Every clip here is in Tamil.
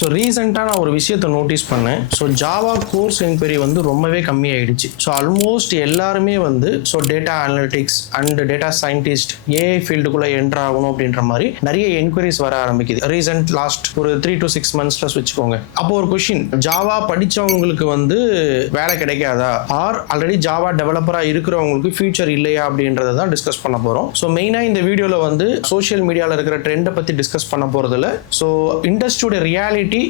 ஸோ ரீசெண்டாக நான் ஒரு விஷயத்தை நோட்டீஸ் பண்ணேன். ஸோ ஜாவா கோர்ஸ் என்கொயரி வந்து ரொம்பவே கம்மியாயிடுச்சு. ஸோ ஆல்மோஸ்ட் எல்லாருமே வந்து data analytics and data scientist AI ஃபீல்டுக்குள்ளே என்டர் ஆகணும் அப்படின்ற மாதிரி நிறைய என்கொயரிஸ் வர ஆரம்பிக்குது. ரீசெண்ட் லாஸ்ட் ஒரு 3 to 6 months வச்சுக்கோங்க. அப்போ ஒரு கொஸ்டின், ஜாவா படித்தவங்களுக்கு வந்து வேலை கிடைக்காதா, ஆர் ஆல்ரெடி ஜாவா டெவலப்பராக இருக்கிறவங்களுக்கு ஃபியூச்சர் இல்லையா அப்படின்றத தான் டிஸ்கஸ் பண்ண போகிறோம். ஸோ மெயினாக இந்த வீடியோவில் வந்து சோஷியல் மீடியாவில் இருக்கிற ட்ரெண்டை பற்றி டிஸ்கஸ் பண்ண போகிறதில்ல. ஸோ இண்டஸ்ட்ரியோட ரியாலிட்டி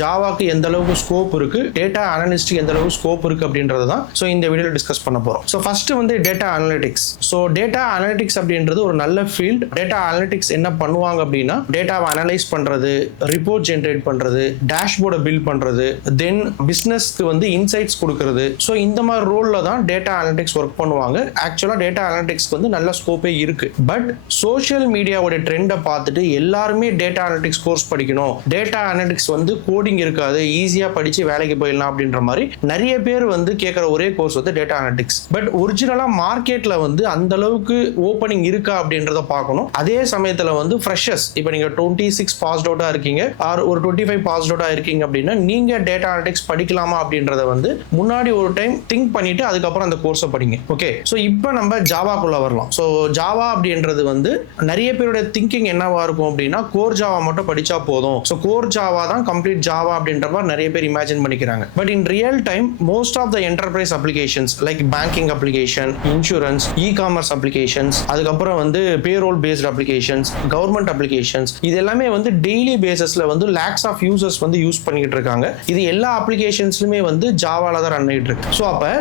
ஜாவாக்கு எந்த அளவுக்கு ஸ்கோப் இருக்கு, டேட்டா அனலிஸ்ட்க்கு எந்த அளவுக்கு ஸ்கோப் இருக்கு அப்படின்றது தான் ஸோ இந்த வீடியோல டிஸ்கஸ் பண்ண போறோம். ஸோ ஃபர்ஸ்ட் வந்து data analytics. So data analytics அப்படின்றது ஒரு நல்ல ஃபீல்ட். டேட்டா அனலிட்டிக்ஸ் என்ன பண்ணுவாங்க அப்படின்னா, டேட்டாவை அனலைஸ் பண்றது, ரிப்போர்ட் ஜென்ரேட் பண்றது, டேஷ்போர்டை பில்ட் பண்றது, தென் பிசினஸ்க்கு வந்து இன்சைட்ஸ் கொடுக்கறது. ஸோ இந்த மாதிரி ரோல்ல தான் டேட்டா அனலிட்டிக்ஸ் ஒர்க் பண்ணுவாங்க. ஆக்சுவலா டேட்டா அனலிட்டிக்ஸ்க்கு வந்து நல்ல ஸ்கோப்பே இருக்கு. பட் சோஷியல் மீடியாவோட ட்ரெண்டை பார்த்துட்டு எல்லாருமே டேட்டா அனலிட்டிக்ஸ் கோர்ஸ் படிக்கணும், டேட்டா அனலிட்டிக்ஸ் வந்து கோடிங் இருக்காது, ஈஸியா படிச்சு வேலைக்கு போயிடலாம் அப்படின்ற மாதிரி நிறைய பேர் வந்து கேட்கிற ஒரே கோர்ஸ் வந்து டேட்டா அனலிட்டிக்ஸ். பட் ஒரிஜினலா மார்க்கெட்ல வந்து அந்த அளவுக்கு ஓப்பனிங் இருக்கா அப்படின்றத பார்க்கணும். அதே சமயத்துல வந்து ஃப்ரெஷர்ஸ், இப்போ நீங்க 26 பாஸ்ட் அவுட்டா இருக்கீங்க ஆர் ஒரு 25 பாஸ்ட் அவுட்டா இருக்கீங்க அப்படின்னா நீங்க டேட்டா அனலிட்டிக்ஸ் படிக்கலாமா அப்படின்றத வந்து முன்னாடி ஒரு டைம் திங்க் பண்ணிட்டு அதுக்கப்புறம் அந்த கோர்ஸை படிங்க. ஓகே, ஸோ இப்போ நம்ம ஜாவாக்குள்ள வரலாம். ஸோ ஜாவா அப்படின்றது வந்து நிறைய பேருடைய திங்கிங் என்னவா இருக்கும் அப்படின்னா, கோர் ஜாவா மட்டும் படிச்சா போதும், ஸோ கோர் ஜாவா தான் கம்ப்ளீட் ஜாவா அப்படின்ற மாதிரி நிறைய பேர் இமேஜின் பண்ணிக்கிறாங்க. But in real time most of the enterprise applications like banking application, insurance, e-commerce applications, அதுக்கப்புறம் வந்து payroll based applications, government applications, இது எல்லாமே வந்து டெய்லி பேசிஸ்ல வந்து லேக்ஸ் ஆஃப் யூசர்ஸ் வந்து யூஸ் பண்ணிட்டு இருக்காங்க. இது எல்லா அப்ளிகேஷன்ஸ்லுமே வந்து ஜாவால தான் ரன் ஆகிட்டு இருக்கு. ஸோ அப்போ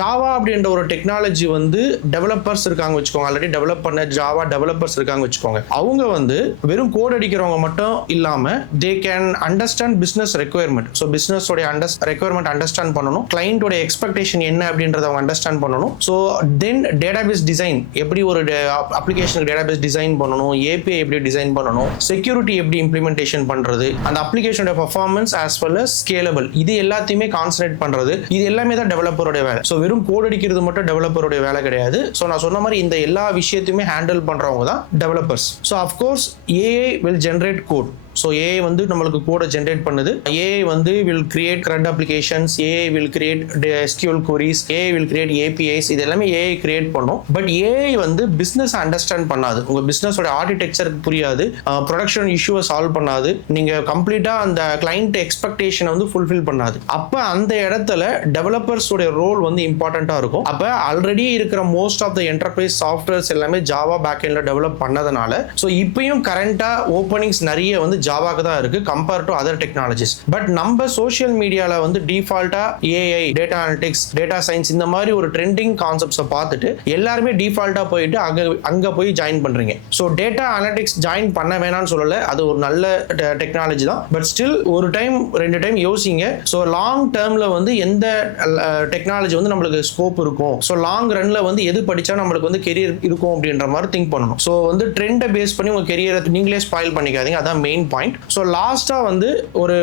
ஜாவா அப்படின்ற ஒரு டெக்னாலஜி வந்து டெவலப்பர்ஸ் இருக்காங்க வச்சுக்கோங்க, ஆல்ரெடி டெவலப் பண்ண ஜாவா டெவலப்பர்ஸ் இருக்காங்க வச்சுக்கோங்க. அவங்க வந்து வெறும் கோட் அடிக்கிறவங்க மட்டும் இல்லாம they can understand business requirement. So business ஓட requirement understand பண்ணனும், client ஓட expectation என்ன அப்படின்றத அவங்க understand பண்ணனும். So then database design, எப்படி ஒரு application database design பண்ணனும், API எப்படி டிசைன் பண்ணனும், security எப்படி implementation பண்றது, அந்த application ஓட performance as well as scalable, இது எல்லாத்தையுமே கான்சன்ட்ரேட் பண்றது, இது எல்லாமே தான் டெவலப்பரோட வேலை. ஸோ வெறும் கோட் அடிக்கிறது மட்டும் டெவலப்பரோட வேலை கிடையாது. ஸோ நான் சொன்ன மாதிரி இந்த எல்லா விஷயத்தையுமே ஹேண்டில் பண்றவங்க தான் developers. So of course AI will generate code. So AI வந்து நம்மளுக்கு கோடை ஜென்ரேட் பண்ணுது. ஏஐ வந்து will create CRUD applications, AI will create SQL queries, AI will create APIs, இது எல்லாமே ஏஐ கிரியேட் பண்ணும். பட் ஏஐ வந்து பிஸ்னஸ் அண்டர்ஸ்டாண்ட் பண்ணாது, உங்க பிஸ்னஸோட ஆர்கிடெக்சருக்கு புரியாது, ப்ரொடக்ஷன் இஷ்யூவை சால்வ் பண்ணாது, நீங்க கம்ப்ளீட்டா அந்த கிளைண்ட் எக்ஸ்பெக்டேஷனை வந்து ஃபுல்ஃபில் பண்ணாது. அப்போ அந்த இடத்துல டெவலப்பர்ஸோட ரோல் வந்து இம்பார்ட்டண்டா இருக்கும். அப்போ ஆல்ரெடி இருக்கிற most of the enterprise softwares எல்லாமே ஜாவா பேக்எண்ட்ல டெவலப் பண்ணதுனால ஸோ இப்பயும் கரண்டா ஓப்பனிங்ஸ் நிறைய வந்து ஜாவாக்கு தான் இருக்கு compare to other technologies. But நம்ம சோஷியல் மீடியால வந்து டிஃபால்ட்டா AI, data analytics, data science இந்த மாதிரி ஒரு ட்ரெண்டிங் கான்செப்ட்ஸை பார்த்துட்டு எல்லாருமே டிஃபால்ட்டா போயிட்டு அங்க போய் ஜாயின் பண்றீங்க. ஸோ டேட்டா அனலிட்டிக்ஸ் ஜாயின் பண்ண வேணாம்னு சொல்லல, அது ஒரு நல்ல டெக்னாலஜி தான். பட் ஸ்டில் ஒரு டைம் 2 டைம் யோசிங்க. ஸோ லாங் டேர்ம்ல வந்து எந்த டெக்னாலஜி வந்து நம்மளுக்கு ஸ்கோப் இருக்கும், ஸோ லாங் ரன்ல வந்து எது படிச்சா நம்மளுக்கு வந்து கெரியர் இருக்கும் அப்படின்ற மாதிரி திங்க் பண்ணணும். ஸோ வந்து ட்ரெண்டை பேஸ் பண்ணி உங்க கெரியரை நீங்களே ஸ்பாயில் பண்ணிக்காதீங்க, அதான் மெயின் பாயிண்ட். ஸோ லாஸ்டா வந்து ஒரு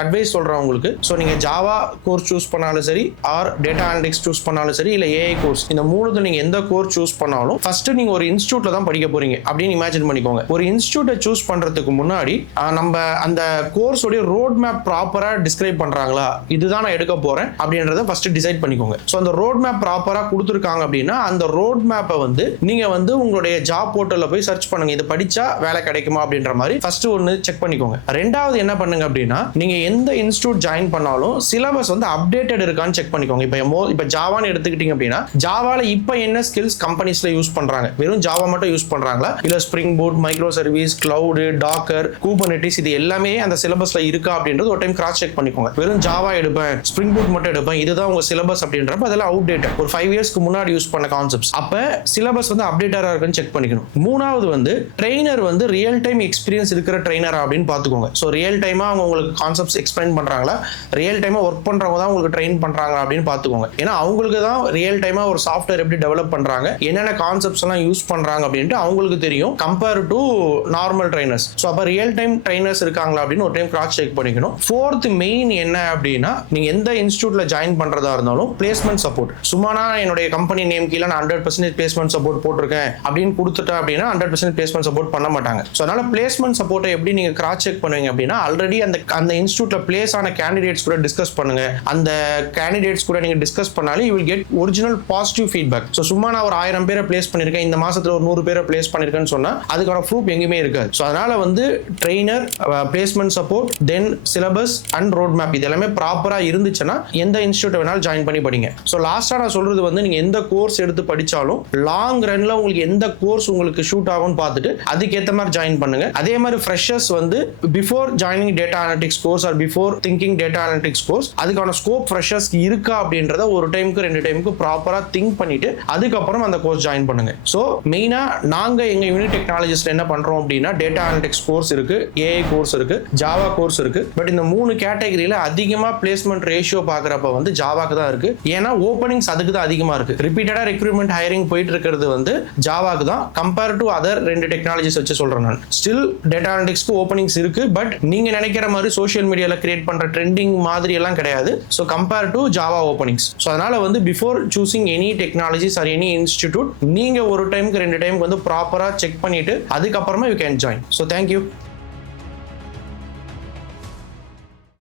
அட்வைஸ் சொல்றேன் உங்களுக்கு. ஸோ நீங்க ஜாவா கோர்ஸ் சூஸ் பண்ணாலும் சரி, ஆர் டேட்டா அனலிட்டிக்ஸ் சூஸ் பண்ணாலும் சரி, இல்ல ஏஐ கோர்ஸ், இந்த மூணுத்துல நீங்க எந்த கோர்ஸ் சூஸ் பண்ணாலும் ஃபர்ஸ்ட் நீங்க ஒரு இன்ஸ்டியூட்ல தான் படிக்க போறீங்க அப்படின்னு இமேஜின் பண்ணிக்கோங்க. ஒரு இன்ஸ்டியூட்டை சூஸ் பண்றதுக்கு முன்னாடி நம்ம அந்த கோர்ஸ் உடைய ரோட் மேப் ப்ராப்பரா டிஸ்கிரைப் பண்றாங்களா, இதுதான் நான் எடுக்க போறேன் அப்படின்றத ஃபர்ஸ்ட் டிசைட் பண்ணிக்கோங்க. ஸோ அந்த ரோட் மேப் ப்ராப்பரா கொடுத்துருக்காங்க அப்படின்னா அந்த ரோட் மேப்பை வந்து நீங்க வந்து உங்களுடைய ஜாப் போர்ட்டல்ல போய் சர்ச் பண்ணுங்க, இது படிச்சா வேலை கிடைக்குமா அப்படின்ற மாதிரி ஃபர்ஸ்ட் ஒன்னு செக் பண்ணிக்கோங்க. ரெண்டாவது என்ன பண்ணுங்க அப்படின்னா, நீங்க எந்த இன்ஸ்டிடியூட் ஜாயின் பண்ணாலும் சிலபஸ் வந்து அப்டேட்டட் இருக்கான்னு செக் பண்ணிக்கோங்க. இப்போ ஜாவான்னு எடுத்துக்கிட்டீங்க அப்படின்னா ஜாவால இப்போ என்ன ஸ்கில்ஸ் கம்பெனிஸ்ல யூஸ் பண்றாங்க, வெறும் ஜாவா மட்டும் யூஸ் பண்றாங்களா, இல்ல Spring Boot, micro service, cloud, Docker, Kubernetes, இது எல்லாமே அந்த சிலபஸ்ல இருக்கா அப்படின்றது ஒரு டைம் கிராஸ் செக் பண்ணிக்கோங்க. வெறும் ஜாவா எடுப்பேன், ஸ்ப்ரிங் பூட் மட்டும் எடுப்பேன், இதுதான் உங்க சிலபஸ் அப்படின்றப்ப அதெல்லாம் அவுடேட்டட், ஒரு 5 இயர்ஸ்க்கு முன்னாடி யூஸ் பண்ண கான்செப்ட்ஸ். அப்ப சிலபஸ் வந்து அப்டேட்டடா இருக்குன்னு செக் பண்ணிக்கணும். மூணாவது வந்து ட்ரெய்னர் வந்து ரியல் டைம் எக்ஸ்பீரியன்ஸ் இருக்கிற ட்ரெய்னர் அப்படின்னு பார்த்துக்கோங்க. ஸோ ரியல் டைமா அவங்க உங்களுக்கு கான்செப்ட்ஸ் எக்ஸ்பிளைன் பண்றாங்களா, ரியல் டைமா ஒர்க் பண்றவங்க தான் உங்களுக்கு ட்ரெயின் பண்றாங்க அப்படின்னு பார்த்துக்கோங்க. ஏன்னா அவங்களுக்கு தான் ரியல் டைமா ஒரு சாஃப்ட்வேர் எப்படி டெவலப் பண்றாங்க, என்னென்ன கான்செப்ட்ஸ் எல்லாம் யூஸ் பண்றாங்க அப்படின்ட்டு அவங்களுக்கு தெரியும் compare to normal trainers. So அப்போ ரியல் டைம் ட்ரைனர்ஸ் இருக்காங்களா அப்படின்னு ஒரு டைம் கிராஸ் செக் பண்ணிக்கணும். ஃபோர்த் மெயின் என்ன அப்படின்னா, நீங்க எந்த இன்ஸ்டியூட்ல ஜாயின் பண்றதா இருந்தாலும் பிளேஸ்மெண்ட் சப்போர்ட். சும்மா என்னுடைய கம்பெனி நேம் கீழே நான் 100% பிளேஸ்மெண்ட் சப்போர்ட் போட்டிருக்கேன் அப்படின்னு கொடுத்துட்டேன் அப்படின்னா 100% பிளேஸ்மெண்ட் சப்போர்ட் பண்ண மாட்டாங்க. ஸோ அதனால பிளேஸ்மெண்ட் சப்போர்ட்டை எப்படி நீங்க கிராஸ் செக் பண்ணுவீங்க அப்படின்னா, ஆல்ரெடி அந்த இன்ஸ்டியூட்ல பிளேஸ் ஆன கேண்டிடேட்ஸ் கூட டிஸ்கஸ் பண்ணுங்க. அந்த கேண்டிடேட்ஸ் கூட நீங்க டிஸ்கஸ் பண்ணாலே you will get original positive feedback. So சும்மா நான் ஒரு 1000 பேரை பிளேஸ் பண்ணிருக்கேன், இந்த மாசத்துல ஒரு 100 பேரை பிளேஸ் பண்ணிருக்கேன்னு சொன்னா அதுக்கான ப்ரூஃப் எங்கேயுமே இருக்காது. ஸோ அதனால வந்து trainer, placement support, then syllabus and road map இது எல்லாமே ப்ராப்பரா இருந்துச்சுன்னா எந்த இன்ஸ்டியூட் வேணாலும் ஜாயின் பண்ணி படிங்க. ஸோ லாஸ்டா நான் சொல்றது வந்து, நீங்க எந்த கோர்ஸ் எடுத்து படிச்சாலும் லாங் ரன்ல உங்களுக்கு எந்த கோர்ஸ் உங்களுக்கு ஷூட் ஆகும்னு பார்த்துட்டு அதுக்கேற்ற மாதிரி ஜாயின் பண்ணுங்க. அதே மாதிரி ஃப்ரெஷர்ஸ் வந்து before joining data analytics course or before thinking data analytics course அதுக்கான ஸ்கோப் ஃப்ரெஷர்ஸ்க்கு இருக்கா அப்படின்றத ஒரு டைமுக்கு 2 டைமுக்கு ப்ராப்பரா திங்க் பண்ணிட்டு அதுக்கப்புறம் அந்த கோர்ஸ் ஜாயின் பண்ணுங்க. ஸோ மெயினா நாங்க எங்க யூனிக் டெக்னாலஜிஸ்ல என்ன பண்றோம் அப்படின்னா, டேட்டா அனலிட்டிக்ஸ் கோர்ஸ் இருக்கு, ஏஐ கோர்ஸ் இருக்கு, ஜாவா கோர்ஸ் இருக்கு. பட் இந்த 3 கேட்டகரியில அதிகமா பிளேஸ்மெண்ட் ரேஷியோ பாக்குறப்ப வந்து ஜாவாக்கு தான் இருக்கு. ஏன்னா ஓப்பனிங்ஸ் அதுக்கு தான் அதிகமா இருக்கு. ரிப்பீட்டடா ரெக்ரூட்மெண்ட் ஹையரிங் போயிட்டு இருக்கிறது வந்து ஜாவாக்கு தான், கம்பேர் டு அதர் 2 டெக்னாலஜிஸ் வச்சு சொல்றேன் நான். ஸ்டில் டேட்டா அனலிட்டிக்ஸ்க்கு ஓப்பனிங்ஸ் இருக்கு, பட் நீங்க நினைக்கிற மாதிரி சோஷியல் மீடியால கிரியேட் பண்ற ட்ரெண்டிங் மாதிரி எல்லாம் கிடையாது. So compare to Java openings. So அதனால வந்து before choosing any technologies or any institute நீங்க ஒரு டைமுக்கு 2 டைமுக்கு வந்து ப்ராப்பரா செக் பண்ணிட்டு அதுக்கப்புறமா you can join. So thank you.